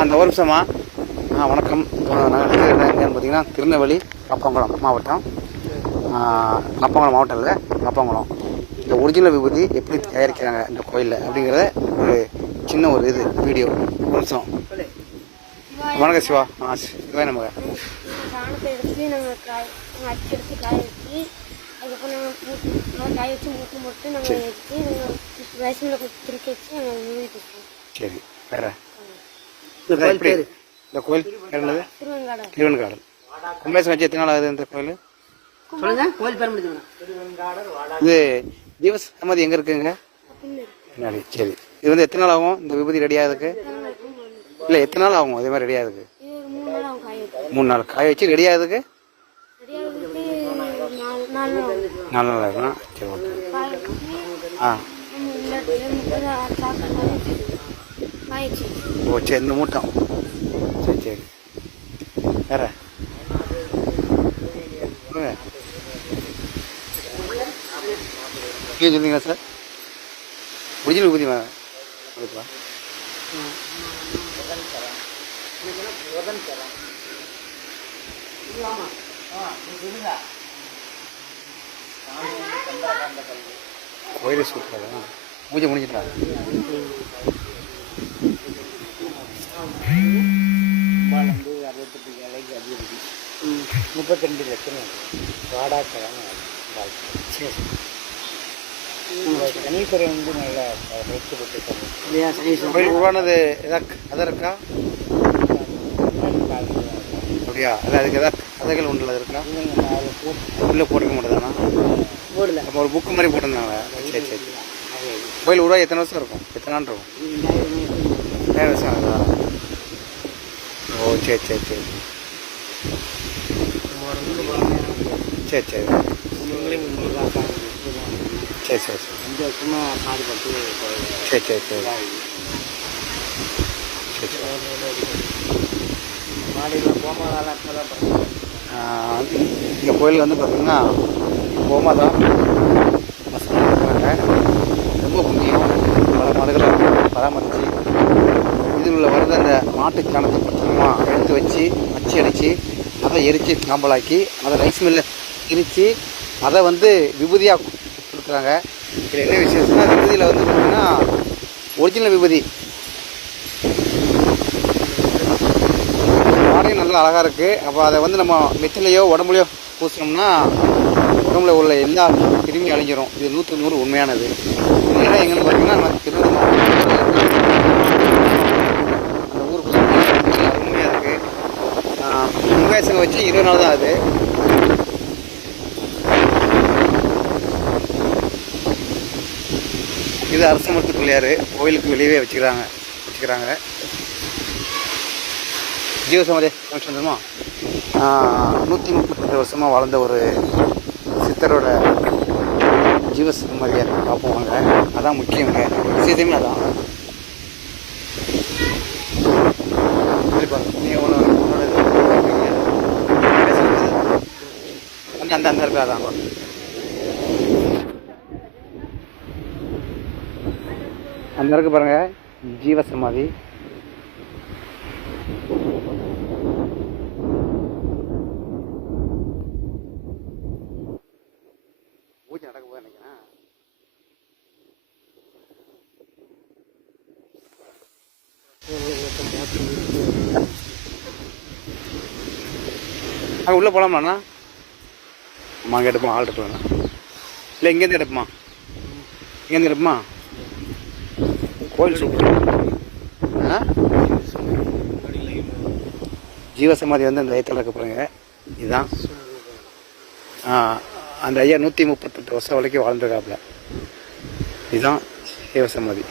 அந்த ஒரு நிமிஷமா வணக்கம். நாங்கள் எங்கேன்னு பார்த்தீங்கன்னா திருநெல்வேலி கப்பங்குளம் மாவட்டம். கப்பங்குளம் மாவட்டம் இல்லை, கப்பங்குளம். இந்த ஒரிஜினல் விபூதி எப்படி தயாரிக்கிறாங்க இந்த கோயிலில் அப்படிங்கிறத ஒரு சின்ன ஒரு இது வீடியோ. ஒரு நிமிஷம். வணக்கம் சிவா. சிவா நம்ம சாணத்தை எடுத்து நாங்கள் அச்சு எடுத்து காய வச்சு அதுக்கப்புறம் நாங்கள் காய வச்சு மூட்டு போட்டு நாங்கள் எடுத்து நாங்கள் ரைஸ் மில்ல திருக்கி வச்சு நாங்கள் விபூதி பேசுவோம். சரி, வேற இந்த கோயில் என்னது? திருவெண்காடல். கும்பேசம் வச்சு எத்தனை நாள் ஆகுது இந்த கோயில்? கோயில் பேர் இது ஜீவசமாதி எங்கே இருக்குங்க? பின்னாடி. சரி, இது வந்து எத்தனை நாள் ஆகும் இந்த விபூதி ரெடி ஆகுதுக்கு? இல்லை, எத்தனை நாள் ஆகும் அதே மாதிரி ரெடி ஆகுதுக்கு? 3 நாள் காய வச்சு ரெடி ஆகுதுக்கு 4 நாள் ஆகும். சரி, ஓகே. சரி, இந்த மூட்டம். சரி, வேற சொல்லுங்களா சார்? ஒரிஜினல் விபூதி கோயிலை சூப்பரா பூஜை முடிஞ்சிட்டா? 32 லட்சம் வாடாக்கதான். சரி, சனீஸ்வரன் வந்து நல்லா ரேட்டு போட்டுருக்காங்க. கோயில் உருவானது கதை இருக்கா அப்படியா? இல்லை, அதுக்கு ஏதாவது கதைகள் உண்டுல இருக்கா? உள்ளே போட்டுக்க மாட்டேதானா? போடல. அப்போ ஒரு புக்கு மாதிரி போட்டிருந்தாங்க. சரி. கோயில் உருவாகி எத்தனை வருஷம் இருக்கும்? எத்தனை நாள் இருக்கும்? 7 வருஷம் ஆகுதா? ஓ, சரி. சரி. சரி. 5 வருஷமா பாடுபட்டு. சரி. இந்த கோயில் வந்து பார்த்தீங்கன்னா கோமாதா இருக்கிறாங்க. ரொம்ப புண்ணியம். பல மாடுகளை பராமரித்து இதில் உள்ள வரத அந்த மாட்டு சாணத்தை பத்திரமாக எடுத்து வச்சு அச்சு அடித்து அதை எரித்து காம்பலாக்கி அதை ரைஸ் மில்லில் எரித்து அதை வந்து விபூதியாக கொடுக்குறாங்க. இதில் என்ன விசேஷம்னா விபூதியில் வந்து பார்த்திங்கன்னா ஒரிஜினல் விபூதி வாடையும் நல்லா அழகாக இருக்குது. அப்போ அதை வந்து நம்ம நெத்திலையோ உடம்புலையோ பூசினோம்னா உடம்புல உள்ள எல்லா கிருமி அழிஞ்சிரும். இது 100க்கு 100 உண்மையானது. இது இடம் எங்கன்னு பார்த்தீங்கன்னா நம்ம திருநெல்வேலி அந்த ஊருக்கு அருமையாக இருக்குது. முகேசங்க வச்சு 20 நாள் தான் ஆகுது. இது அரச மரத்து பிள்ளையார். கோயிலுக்கு வெளியே வச்சுக்கிறாங்க. ஜீவசமாதி ஃபங்க்ஷன் தெரியுமா? 138 வருஷமாக வாழ்ந்த ஒரு சித்தரோட ஜீவசமாதியை பார்ப்போம். அதான் முக்கியங்க, விஷயத்தையுமே அதான். அந்த இருக்கு, அதான் அந்த இருக்கு பாருங்க, ஜீவசமாதி. பூஜை நடக்க போது நினைக்கிறேன். அங்கே உள்ளே போகலாமாண்ணா? அம்மா அங்கே எடுப்போம், ஆள் எடுப்போம். இல்லை, இங்கேருந்து எடுப்போமா? கோயில் சூப்பர். ஜீவசமாதி வந்து அந்த ஐயத்தில் இருக்க பாருங்க. இதுதான் அந்த ஐயா 138 வருஷம் வரைக்கும் வாழ்ந்துருக்காப்புல. இதுதான் ஜீவசமாதி.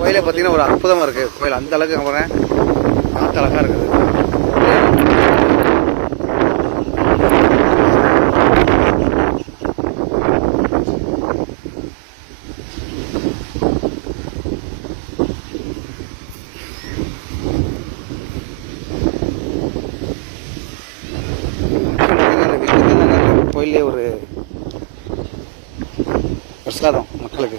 கோயிலை பார்த்தீங்கன்னா ஒரு அற்புதமாக இருக்குது கோயில். அந்த அளவுக்கு போகிறேன், பார்த்து அழகாக இருக்குது. கோயிலே ஒரு பிரசாதம் மக்களுக்கு.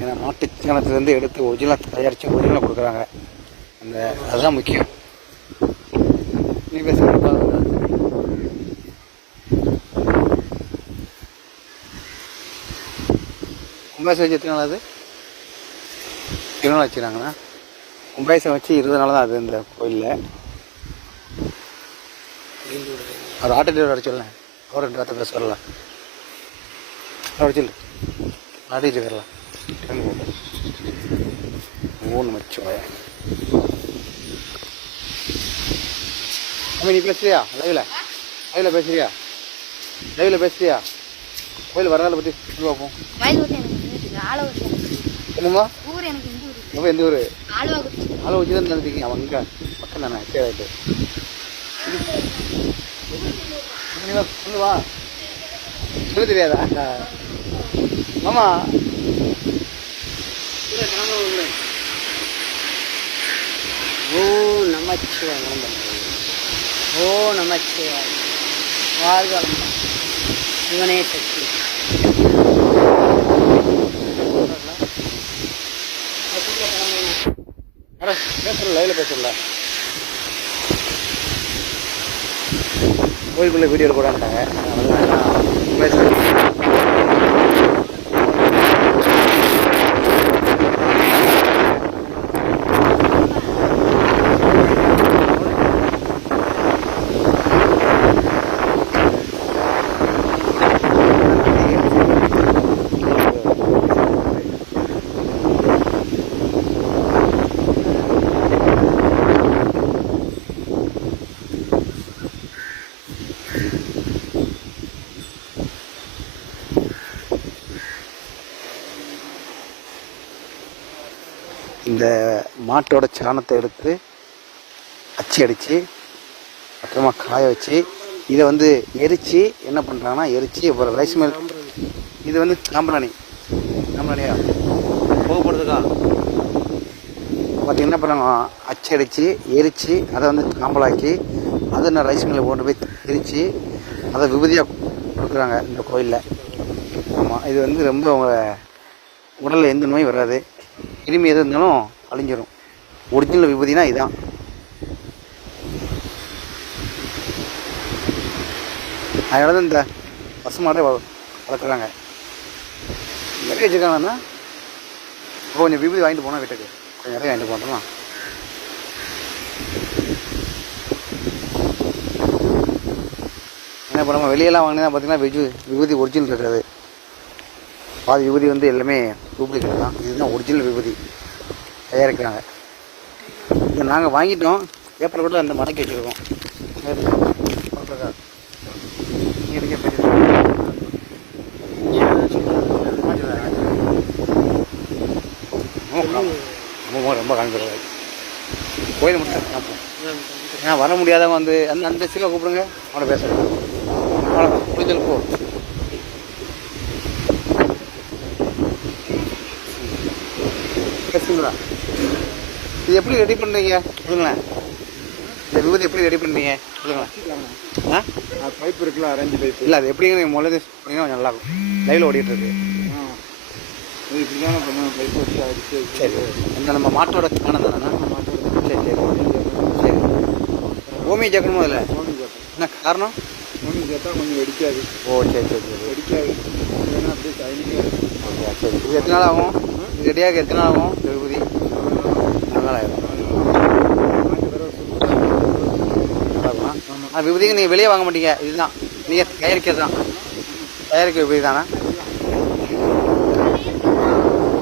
ஏன்னா மாட்டு சாணத்துலேருந்து எடுத்து ஒரிஜினலாக தயாரித்து ஒரிஜினலாக கொடுக்குறாங்க. அதுதான் முக்கியம். நீ பேசுகிறப்ப கும்பாபிஷேகம் வச்சு எத்தனை நாள் அது? 20 நாள் வச்சுக்கிறாங்கண்ணா. கும்பாபிஷேகம் வச்சு 20 நாள் தான் அது இந்த கோயிலில். அவர் ஆட்டோ டிரைவர் அடிச்சிடல, அவர் 2 வார்த்தை பேச வரலாம், அடிச்சிடல ஆட்டிகிட்டு இருக்கலாம். ஓன்னு வச்சோயா நீ பேசுறியா? லைவில் பேசுறியா? கோயில் வரலாறு பற்றி சொல்லி பார்ப்போம். என்னம்மா ரொம்ப எந்த ஊர்? ஆளை வச்சு தான் நினைச்சிருக்கீங்க. அவன் இங்கே பக்கம் தானே. சரி ஆகிட்டு சொல்லுவா. சொல்ல தெரியாதா? மாமா ஓ நமச்சிவாய். ஓ நமச்சிவாய். வாழ்க வளமுடன். சிவனே சக்தி. பேசுறல, லைவ்ல பேசுறல. கோயிலுக்குள்ள வீடியோ போடாட்டாங்க. இந்த மாட்டோட சாணத்தை எடுத்து அச்சு அடித்து அப்புறமா காய வச்சு இதை வந்து எரித்து என்ன பண்ணுறாங்கன்னா அப்புறம் ரைஸ் மில். இது வந்து காம்பராணியா போகப்படுறதுக்கா பார்த்து என்ன பண்ணுறாங்க, அச்சு அடித்து எரித்து அதை வந்து காம்பலாக்கி அதை நான் ரைஸ் மில்லில் கொண்டு போய் எரித்து அதை விபூதியாக கொடுக்குறாங்க இந்த கோயிலில். ஆமாம், இது வந்து ரொம்ப அவங்க உடலில் எந்த நோயும் வராது, கிருமி எது இருந்தாலும் அழிஞ்சிடும். ஒரிஜினல் விபூதினா இதுதான். அதனால தான் இந்த பசுமாடை வளர்க்குறாங்க. நிறைய வச்சுருக்காங்கன்னா கொஞ்சம் விபூதி வாங்கிட்டு போனால் வீட்டுக்கு கொஞ்சம் நிறைய வாங்கிட்டு போட்டோம்னா என்ன பண்ணாமல் வெளியெல்லாம் வாங்கினா பார்த்தீங்கன்னா விபூதி ஒரிஜினல் இருக்காது. பாதி விபூதி வந்து எல்லாமே டூப்ளிகேட் தான். இதுதான் ஒரிஜினல் விபூதி தயாரிக்கிறாங்க. இதை நாங்கள் வாங்கிட்டோம். ஏப்ரல் கூட அந்த மடக்கி வச்சுருக்கோம். ரொம்ப காமிக்கிறது கோயில் மட்டும் ஏன் வர முடியாதவங்க வந்து அந்த சிலை கூப்பிடுங்க, அவனை பேசுகிறேன். புரிதல் போ. பேசுங்களா? இது எப்படி ரெடி பண்ணுறீங்க சொல்லுங்களேன். இந்த விபூதி எப்படி ரெடி பண்ணுறீங்க சொல்லுங்களேன். பைப் இருக்குல்ல, அரேஞ்ச் பைப். இல்லை, அது எப்படிங்க நீங்கள் முதல்ல சொன்னீங்கன்னா கொஞ்சம் நல்லாயிருக்கும். லைவில் ஓடிட்டு இருக்கு. இது இப்படி தானே பண்ணுவோம், பைப் வச்சு அடிச்சு. சரி, இந்த நம்ம மாட்டோட காணம் தானே? சரி சரி சரி. ஓமி சேர்க்கணுமோ அதில்? ஓமி சேர்ப்போம். என்ன காரணம்? ஓமி சேர்த்தா கொஞ்சம் வெடிக்காது. ஓ சரி சரி சரி. வெடிக்காது, ஏன்னா அப்படியே டைனிங்காக இருக்கும். ஓகே சரி. இது எத்தனை நாள் ஆகும்? இது ரெடியாக எத்தனை நாள் ஆகும்? இந்த விபூதி 4 நாள் ஆகிடும். விபூதிக்கு நீங்கள் வெளியே வாங்க மாட்டீங்க, இதுதான் நீங்கள் தயாரிக்கிறது தான். தயாரிக்க விபூதி தானே?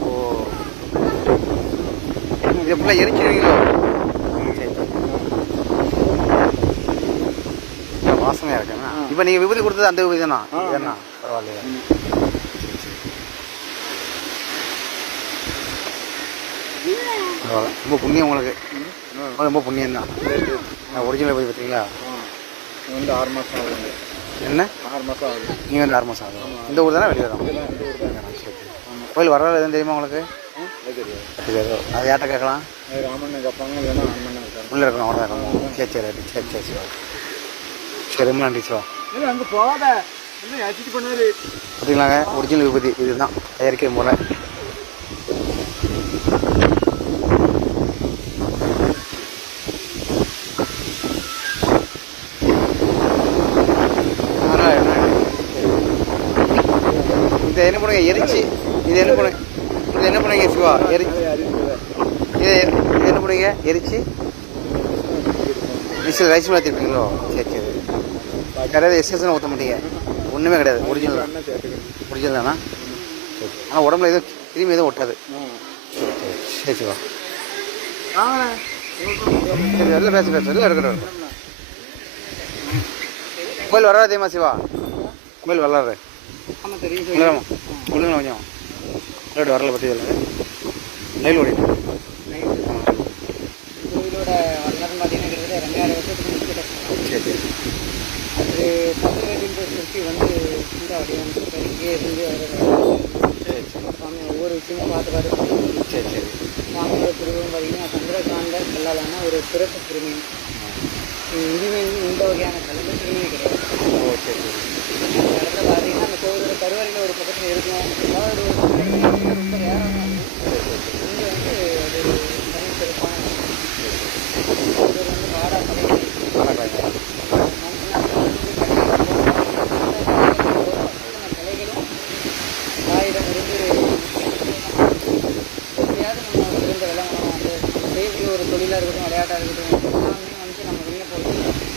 ஓ, இது எப்படிலாம் எரிச்சிருவீங்களோ? வாசனையாக இருக்குண்ணா. இப்போ நீங்கள் விபூதி கொடுத்தது அந்த விபூதி தானா? இதுதானா? பரவாயில்லையா? பரவாயில்ல, ரொம்ப புண்ணியம் உங்களுக்கு. ரொம்ப புண்ணியம் தான். ஒரிஜினல் விபூதி பார்த்தீங்களா? வந்து 6 மாதம் ஆகுது. என்ன 6 மாதம் ஆகுது. நீங்கள் வந்து 6 மாதம் ஆகும். இந்த ஊர் தானே? வெளியே தான். கோயில் வரலாறு எதுவும் தெரியுமா உங்களுக்கு? தெரியாது. அது யார்கிட்ட கேட்கலாம்? ராமண்ணன் கேட்பாங்க, இல்லைன்னா அண்ணன் இருக்காங்க. உள்ளே இருக்கணும், அவ்வளோ இருக்கணும். சரி சரி சரி சரி சரி. சரி, ரொம்ப நன்றி சிவா. அங்கே போகாத அடிச்சுட்டு பண்ணாரு. பார்த்தீங்களாங்க, ஒரிஜினல் விபூதி இதுதான் தயாரிக்கிற முறை. இதை என்ன பண்ணுங்க எரிச்சு, இது என்ன பண்ணுங்க, இது என்ன பண்ணுங்க சிவா எரிச்சு, இது என்ன பண்ணுங்க எரிச்சு மிஷின் ரைஸ் மில் திருப்பீங்களோ? சரி சரி. கிடையாது, எஸ்எஸ்ன்னு ஊற்ற மாட்டீங்க? ஒன்றுமே கிடையாது, ஒரிஜினல் தான். ஒரிஜினல் தானா? சரி. ஆனால் உடம்புல எதுவும் கிருமி எதுவும் ஒட்டாது. சரி சிவா. சரி எல்லாம் பேச எல்லாம் இருக்கட்டும். மொபைல் வராதேம்மா சிவா, மொபைல் வராது. ஆமாம் தெரியும். சொல்லுங்கம்மா, சொல்லுங்க கொஞ்சம். விளையாட்டு வரல பற்றி இல்லை, நெல் ஓடிட்டு கோவிலோட வரலாறுன்னு பார்த்தீங்கன்னா கிட்டத்தட்ட 2000 வருஷத்துக்கு முன்னாடி. சரி சரி. அது தமிழ்நாட்டின்ற சுற்றி வந்து இந்த வடிவமைப்பு இங்கே இருந்து சரி சரி. சுவாமி ஒவ்வொரு விஷயமும் பார்த்து சரி சரி. சாமியோட திருவிழம் பார்த்தீங்கன்னா சந்திரகாந்த கல்லாலான ஒரு சிறப்பு திருமி. இதுவே இந்த வகையான கல்லுக்கு திருமி கிடையாது. ஓ சரி சரி. இந்த இடத்துல பார்த்தீங்கன்னா அந்த கோவிலோட கருவறையில் ஒரு பக்கத்தில் இருக்கும். ஏதாவது ஒரு ரொம்ப ரேரான இங்கே வந்து அது ஒரு தனி சிறப்பான இது வந்து வாடா கலைகளும் ஆயிரம் இருந்து எப்படியாவது நம்ம விழுந்த விளங்கணும். அந்த செய்யக்கூடிய ஒரு தொழிலாக இருக்கட்டும், விளையாட்டாக இருக்கட்டும், எல்லாமே வந்து நம்ம வெளியே போட்டு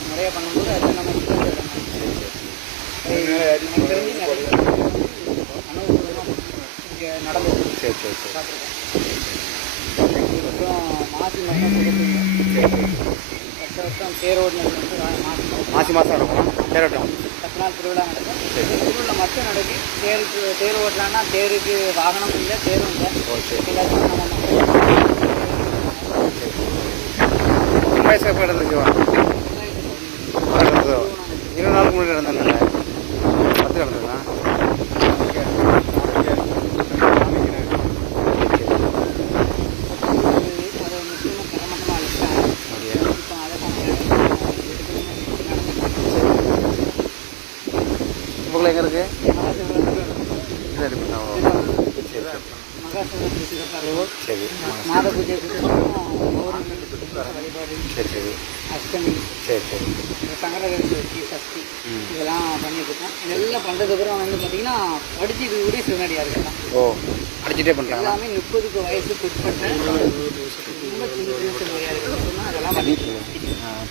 முறையாக பண்ணும்போது அதில் நம்ம எனக்கு தெரிஞ்சு நிறைய அனுபவமாக இங்கே நடந்தது. சரி சரி சரி. பார்த்துருக்கேன். அப்புறம் மாசி மாதம் கொடுத்துருங்க. வருஷம் தேரோடு வந்து மாசி மாதம் நடக்கும் தேரோட்டம். 10 நாள் திருவிழா நடக்கும். திருவிழா மட்டும் நடக்கு. தேர் ஓட்டலான்னா தேருக்கு வாகனம் இல்லை, தேரும் இல்லை. எல்லாத்தையும் நம்ம எப்போ நடந்துச்சுவா? 20 நாளுக்கு முன்னாடி நடந்தாங்க. 10 நடந்ததுண்ணா. எங்கே இருக்கு? சரி சரி. மாத பூஜை சரி சரி. அஷ்டமி, சரி சரி. சங்கரகரி சஷ்டி இதெல்லாம் பண்ணிட்டுருக்கோம். இதெல்லாம் பண்ணுறதுக்கப்புறம் வந்து பார்த்தீங்கன்னா படிச்சு இது கூட சிவனடியாக இருக்கலாம். ஓ அடிச்சுட்டே பண்ணுறாங்க. எல்லாமே 30 வயசுக்கு உட்பட்ட ரொம்ப சின்ன சின்ன சிவனடியாக இருக்குன்னா அதெல்லாம் பண்ணிட்டு.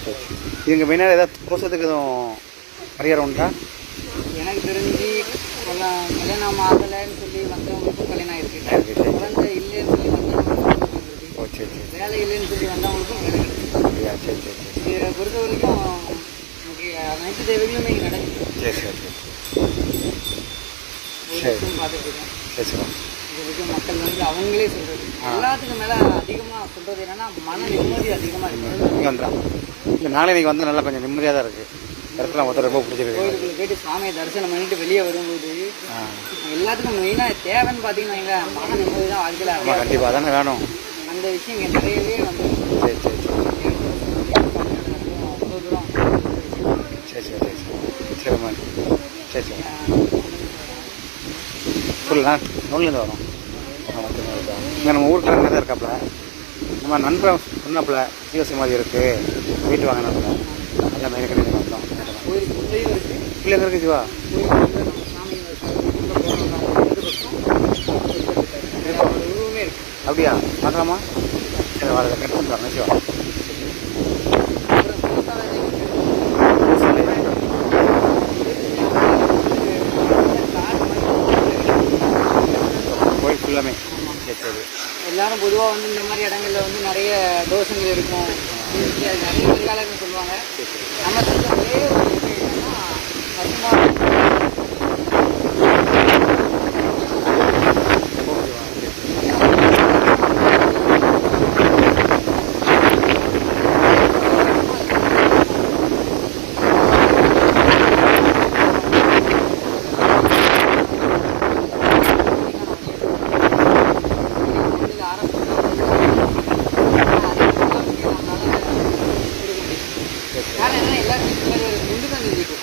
சரி. இதுங்க மெயினாக ஏதாவது கோஷத்துக்கு எதுவும் பரிகாரம் உண்டா? எனக்கு தெரிஞ்சு கல்யாணம் ஆகலைன்னு சொல்லி வந்தவங்களுக்கும் கல்யாணம் ஆயிருக்கு. குழந்தை இல்லைன்னு சொல்லி வந்தவங்களுக்கும் ஓ சரி சரி. வேலை இல்லைன்னு சொல்லி வந்தவங்களுக்கும் வேலை கிடைக்கும். அப்படியா? சரி சரி சரி. இதை பொறுத்த வரைக்கும் நமக்கு அனைத்து தேவைகளுமே இங்கே நடக்குது. சரி சரி சரி. சரி பார்த்துட்டு இருக்கேன். சரி சரி. இது வரைக்கும் மக்கள் வந்து அவங்களே சொல்கிறது எல்லாத்துக்கும் மேலே அதிகமாக சொல்கிறது என்னென்னா மன நிம்மதி அதிகமாக இருக்குது. இங்கே வந்துடும். இந்த நாளை இன்றைக்கி வந்து நல்லா கொஞ்சம் நிம்மதியாக தான் இருக்குது. இடத்துல மொத்தம் ரொம்ப பிடிச்சிருக்கு. கோயிலுக்குள்ள போயிட்டு சாமியை தரிசனம் பண்ணிட்டு வெளியே வரும்போது எல்லாத்துக்கும் மெயினாக தேவைன்னு பார்த்தீங்கன்னா மன நிம்மதி தான் வாழ்க்கையில். ஆமாம் கண்டிப்பாக தானே வேணும். அந்த விஷயம் இங்கே நிறையவே வந்து சரி சரி சரி. அவ்வளோ தூரம். சரி சரி சரி சரி. சரிம்மா. சரி சரி. ஃபுல்லா நூல்லேருந்து வரும். இங்கே நம்ம ஊருக்குள்ள என்ன தான் இருக்காப்புல, நம்ம நண்பன் சொன்னாப்புல ஜியோசி மாதிரி இருக்குது வீட்டு வாங்கினாப்புல எல்லாம் மெயின் கட்டி வந்தோம். கோயிலுக்குள்ளேயும் இருக்குது. பிள்ளைங்க இருக்குது சிவா. உருவமே இருக்குது. அப்படியா? பார்க்கலாமா? சரி வர கட் பண்ணிட்டு வரேன் சிவா. கோயில் ஃபுல்லாமே. சரி சரி. எல்லாரும் பொதுவாக வந்து இந்த மாதிரி இடங்கள்ல வந்து நிறைய தோஷங்கள் இருக்கும், அது நிறைய பரிகாலங்கள் சொல்லுவாங்க. நம்ம செஞ்ச ஒரே ஒரு விஷயம் என்னன்னா காரணம் என்னன்னா எல்லாருக்கும் இந்த மாதிரி ஒரு குண்டு தான் தெரிஞ்சுக்கும்.